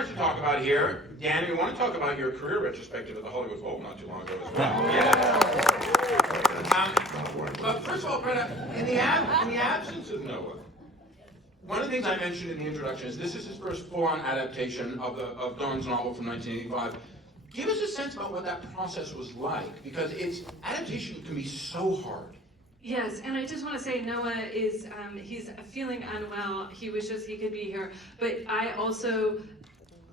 much to talk about here. Danny, we want to talk about your career retrospective at the Hollywood Bowl not too long ago as well. But first of all, Greta, in the absence of Noah, one of the things I mentioned in the introduction is this is his first full-on adaptation of Dawn's novel from 1985. Give us a sense about what that process was like, because adaptation can be so hard. Yes, and I just want to say Noah is, he's feeling unwell. He wishes he could be here, but I also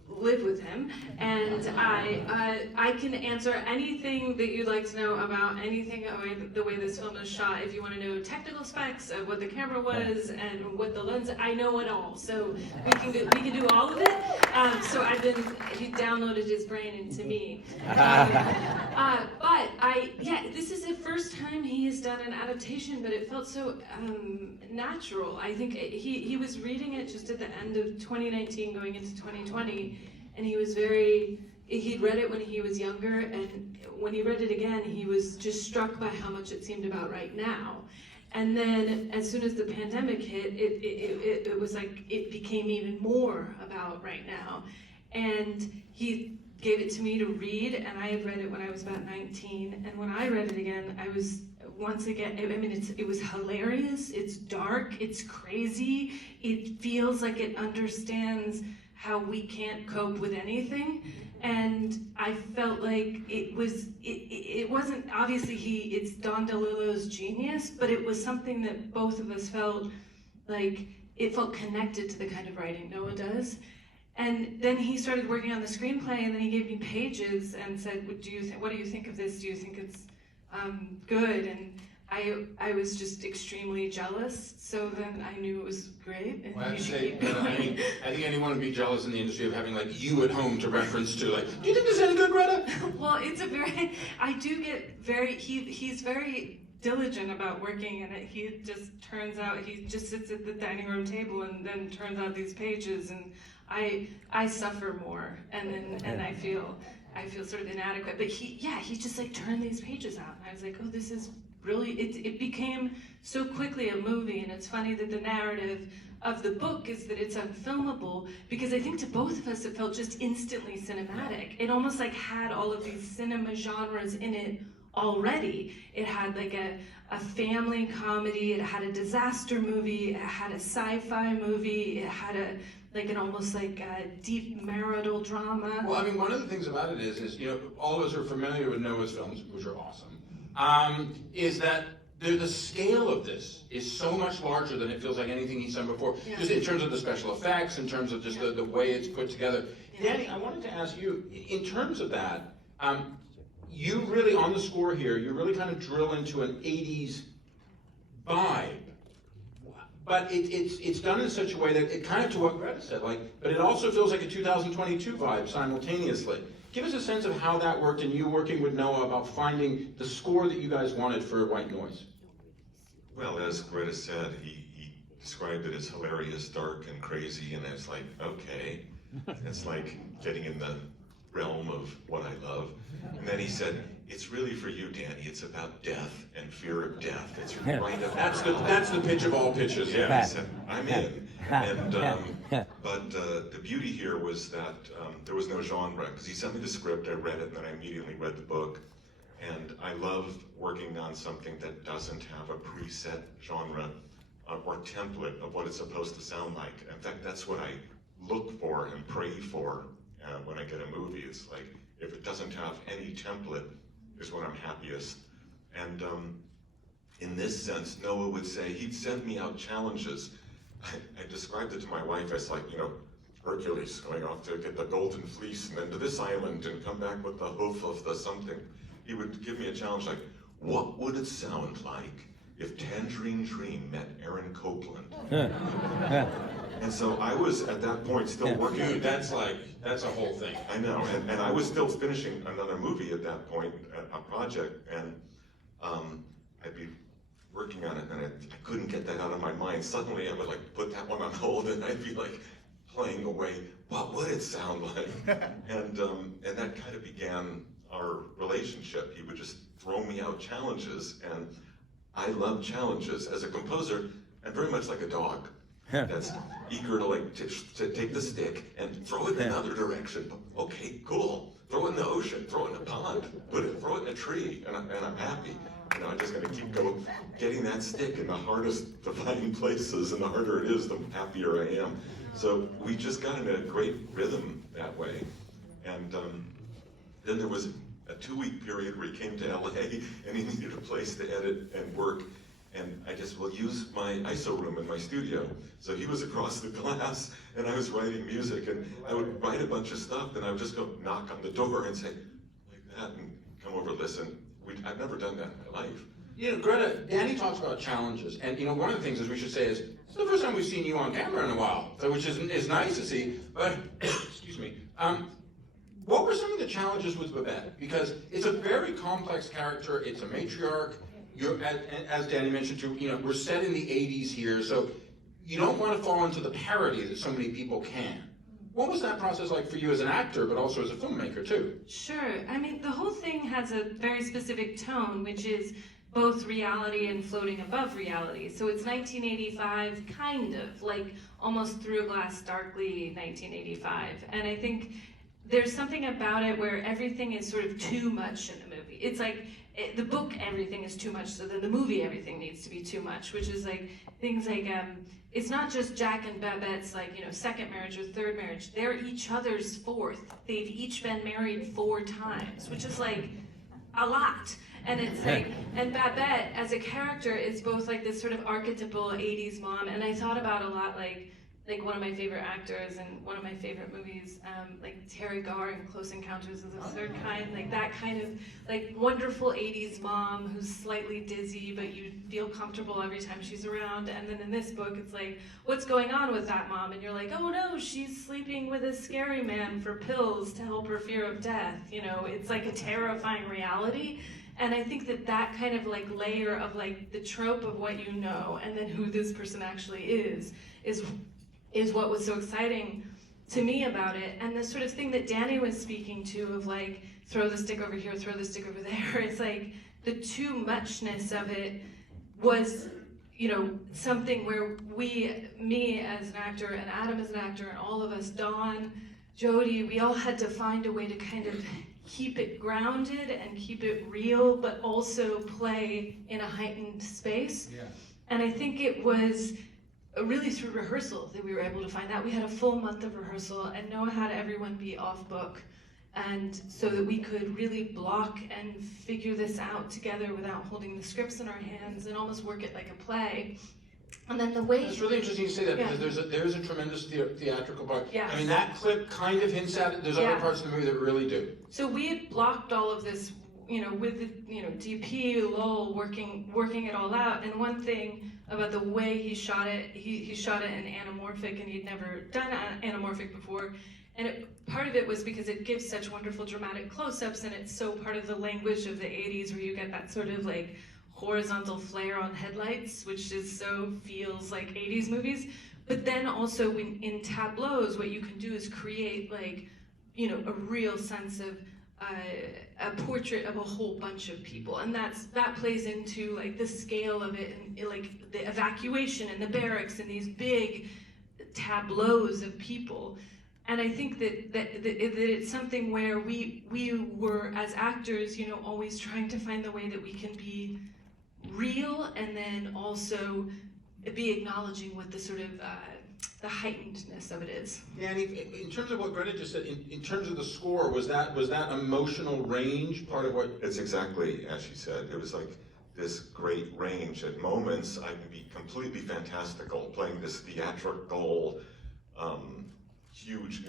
live with him, and I can answer anything that you'd like to know about anything, the way this film is shot. If you want to know technical specs of what the camera was and what the lens, I know it all. So we can do all of it. So he downloaded his brain into me. But this is the first time he has done an adaptation, but it felt so natural. I think he was reading it just at the end of 2019, going into 2020. And he'd read it when he was younger, and when he read it again, he was just struck by how much it seemed about right now. And then, as soon as the pandemic hit, it was like it became even more about right now. And he gave it to me to read, and I had read it when I was about 19. And when I read it again, I was, once again, it was hilarious, it's dark, it's crazy, it feels like it understands how we can't cope with anything, and I felt like it wasn't, obviously it's Don DeLillo's genius, but it was something that both of us felt like, it felt connected to the kind of writing Noah does. And then he started working on the screenplay, and then he gave me pages and said, what do you think of this? Do you think it's good? And I was just extremely jealous, so then I knew it was great, and well, you should keep going. I think anyone would be jealous in the industry of having like you at home to reference to, like, do you think this is any good, Greta? Well, he's very diligent about working, and he just sits at the dining room table and then turns out these pages, and I suffer more, and I feel sort of inadequate, but he just like turned these pages out, and I was like, oh, this is really, it became so quickly a movie. And it's funny that the narrative of the book is that it's unfilmable, because I think to both of us it felt just instantly cinematic. It almost like had all of these cinema genres in it already. It had like a family comedy, it had a disaster movie, it had a sci-fi movie, it had an almost like a deep marital drama. Well, I mean, one of the things about it is all of us are familiar with Noah's films, which are awesome. Is that the scale of this is so much larger than it feels like anything he's done before, just in terms of the special effects, in terms of just the way it's put together. Danny, I wanted to ask you, in terms of that, you really, on the score here, you really kind of drill into an 80s vibe. But it's done in such a way that it kind of, to what Greta said, but it also feels like a 2022 vibe simultaneously. Give us a sense of how that worked, and you working with Noah about finding the score that you guys wanted for White Noise. Well, as Greta said, he described it as hilarious, dark, and crazy, and it's like, okay. It's like getting in the realm of what I love. And then he said, it's really for you, Danny. It's about death and fear of death. It's right up. That's the pitch of all pitches. Yeah. I said, I'm in. And but the beauty here was that there was no genre, because he sent me the script, I read it, and then I immediately read the book. And I love working on something that doesn't have a preset genre or template of what it's supposed to sound like. In fact, that's what I look for and pray for when I get a movie. It's like, if it doesn't have any template, is when I'm happiest. And in this sense, Noah would say, he'd send me out challenges. I described it to my wife as like, Hercules going off to get the golden fleece and then to this island and come back with the hoof of the something. He would give me a challenge like, what would it sound like if Tangerine Dream met Aaron Copland? And so I was at that point still working. Dude, that's a whole thing. I know, and I was still finishing another movie at that point, a project, and I'd be working on it, and I couldn't get that out of my mind. Suddenly I would like put that one on hold, and I'd be like playing away, what would it sound like? And that kind of began our relationship. He would just throw me out challenges, and I love challenges. As a composer, I'm very much like a dog. that's eager to like to take the stick and throw it in another direction. Okay, cool. Throw it in the ocean, throw it in a pond, throw it in a tree, and I'm happy. You know, I'm just gonna keep getting that stick in the hardest to find places, and the harder it is, the happier I am. So we just got in a great rhythm that way. And then there was a 2-week period where he came to LA and he needed a place to edit and work. And I just, well, use my ISO room in my studio. So he was across the glass and I was writing music, and I would write a bunch of stuff and I would just go knock on the door and say, like that, and come over, listen. I've never done that in my life. You know, Greta, Danny talks about challenges, and you know, one of the things is we should say is, it's the first time we've seen you on camera in a while, so which is nice to see, but, excuse me, what were some of the challenges with Babette? Because it's a very complex character, it's a matriarch, you're, as Danny mentioned too, you know, we're set in the 80s here, so you don't want to fall into the parody that so many people can. What was that process like for you as an actor, but also as a filmmaker too? Sure. I mean, the whole thing has a very specific tone, which is both reality and floating above reality. So it's 1985, kind of, like almost through a glass darkly 1985. And I think there's something about it where everything is sort of too much in the movie. It's like, the book, everything is too much, so then the movie, everything needs to be too much, which is like, things like, it's not just Jack and Babette's like, you know, second marriage or third marriage. They're each other's fourth. They've each been married 4 times, which is like a lot. And it's like, and Babette as a character is both like this sort of archetypal 80s mom, and I thought about a lot like one of my favorite actors and one of my favorite movies, like Terry Garr in Close Encounters of the Third Kind, like that kind of like wonderful 80s mom who's slightly dizzy, but you feel comfortable every time she's around. And then in this book, it's like, what's going on with that mom? And you're like, oh no, she's sleeping with a scary man for pills to help her fear of death. You know, it's like a terrifying reality. And I think that that kind of like layer of like the trope of what you know and then who this person actually is what was so exciting to me about it. And the sort of thing that Danny was speaking to of like, throw the stick over here, throw the stick over there, it's like the too muchness of it was, you know, something where me as an actor and Adam as an actor and all of us, Dawn, Jody, we all had to find a way to kind of keep it grounded and keep it real, but also play in a heightened space. Yeah. And I think it was really through rehearsal that we were able to find that. We had a full month of rehearsal and Noah had everyone be off book, and so that we could really block and figure this out together without holding the scripts in our hands and almost work it like a play. And then the way it's really interesting you say that, because there's a tremendous theatrical part. Yes. I mean, that clip kind of hints at it. There's other parts of the movie that really do. So we had blocked all of this, you know, with the, you know, DP, Lowell, working it all out. And one thing about the way he shot it, he shot it in anamorphic, and he'd never done anamorphic before. And part of it was because it gives such wonderful dramatic close-ups, and it's so part of the language of the 80s where you get that sort of like horizontal flare on headlights, which is feels like 80s movies. But then also in tableaus, what you can do is create like, you know, a real sense of a portrait of a whole bunch of people, and that plays into like the scale of it, and like the evacuation and the barracks and these big tableaus of people. And I think that it's something where we were as actors, you know, always trying to find the way that we can be real and then also be acknowledging what the sort of the heightenedness of it is. Yeah, and in terms of what Greta just said, in terms of the score, was that emotional range part of what? It's exactly as she said. It was like this great range. At moments, I can be completely fantastical, playing this theatrical, huge,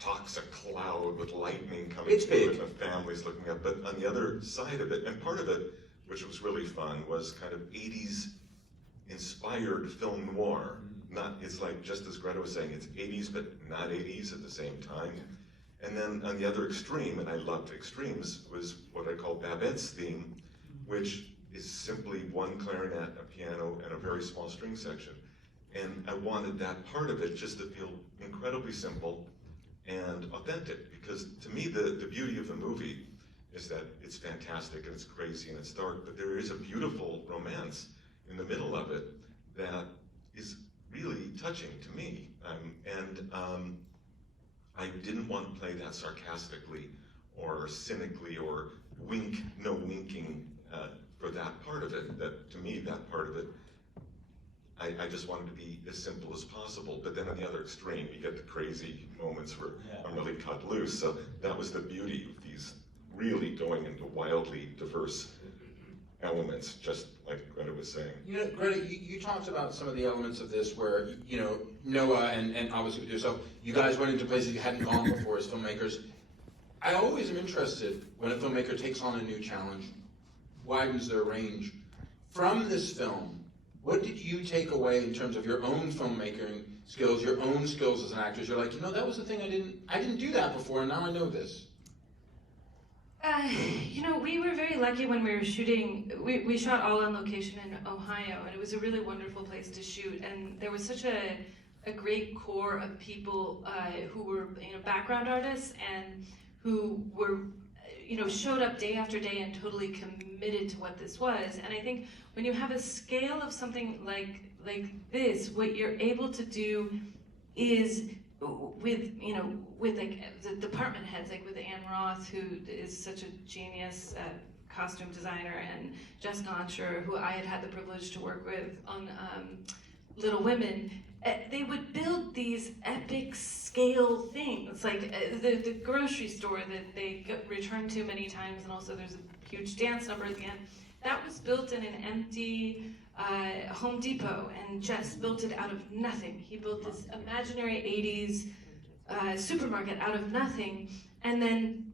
toxic cloud with lightning coming through it, and the families looking up. But on the other side of it, and part of it, which was really fun, was kind of 80s inspired film noir. It's like, just as Greta was saying, it's 80s but not 80s at the same time. And then on the other extreme, and I loved extremes, was what I call Babette's theme, which is simply one clarinet, a piano, and a very small string section. And I wanted that part of it just to feel incredibly simple and authentic, because to me the beauty of the movie is that it's fantastic and it's crazy and it's dark, but there is a beautiful romance in the middle of it that is really touching to me. I didn't want to play that sarcastically or cynically or no winking for that part of it. That, to me, that part of it, I just wanted to be as simple as possible. But then on the other extreme, you get the crazy moments where I'm really cut loose. So that was the beauty of these really going into wildly diverse elements, just like Greta was saying. You know, Greta, you talked about some of the elements of this where, you know, Noah and obviously with yourself, you guys went into places you hadn't gone before as filmmakers. I always am interested when a filmmaker takes on a new challenge, widens their range. From this film, what did you take away in terms of your own filmmaking skills, your own skills as an actress? You're like, you know, that was the thing I didn't do that before, and now I know this. You know, we were very lucky when we were shooting. We shot all on location in Ohio, and it was a really wonderful place to shoot. And there was such a great core of people who were, you know, background artists and who were, you know, showed up day after day and totally committed to what this was. And I think when you have a scale of something like this, what you're able to do is with like the department heads, like with Anne Roth, who is such a genius costume designer, and Jess Goncher, who I had the privilege to work with on Little Women. They would build these epic scale things, like the grocery store that they return to many times, and also there's a huge dance number at the end. That was built in an empty Home Depot, and Jess built it out of nothing. He built this imaginary 80s supermarket out of nothing, and then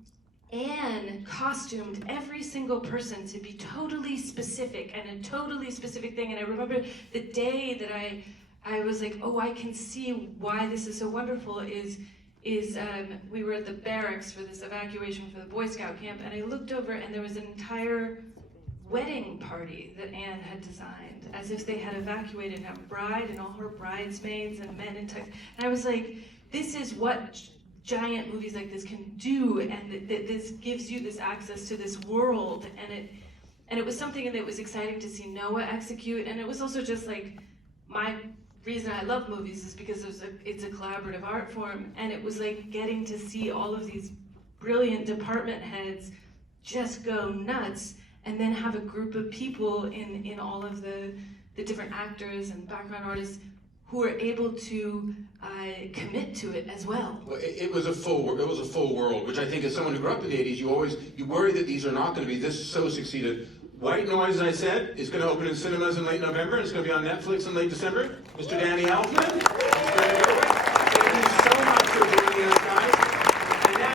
Anne costumed every single person to be totally specific and a totally specific thing. And I remember the day that I was like, oh, I can see why this is so wonderful is we were at the barracks for this evacuation for the Boy Scout camp, and I looked over and there was an entire wedding party that Anne had designed, as if they had evacuated, and a bride and all her bridesmaids and men in tux. And I was like, this is what giant movies like this can do, and this gives you this access to this world, and it was something that was exciting to see Noah execute. And it was also just like, my reason I love movies is because it's a collaborative art form, and it was like getting to see all of these brilliant department heads just go nuts, and then have a group of people in all of the different actors and background artists who are able to commit to it as well. Well, it was a full world, which I think as someone who grew up in the 80s, you worry that these are not going to be this so succeeded. White Noise, as I said, is going to open in cinemas in late November, and it's going to be on Netflix in late December. Mr. Danny Elfman.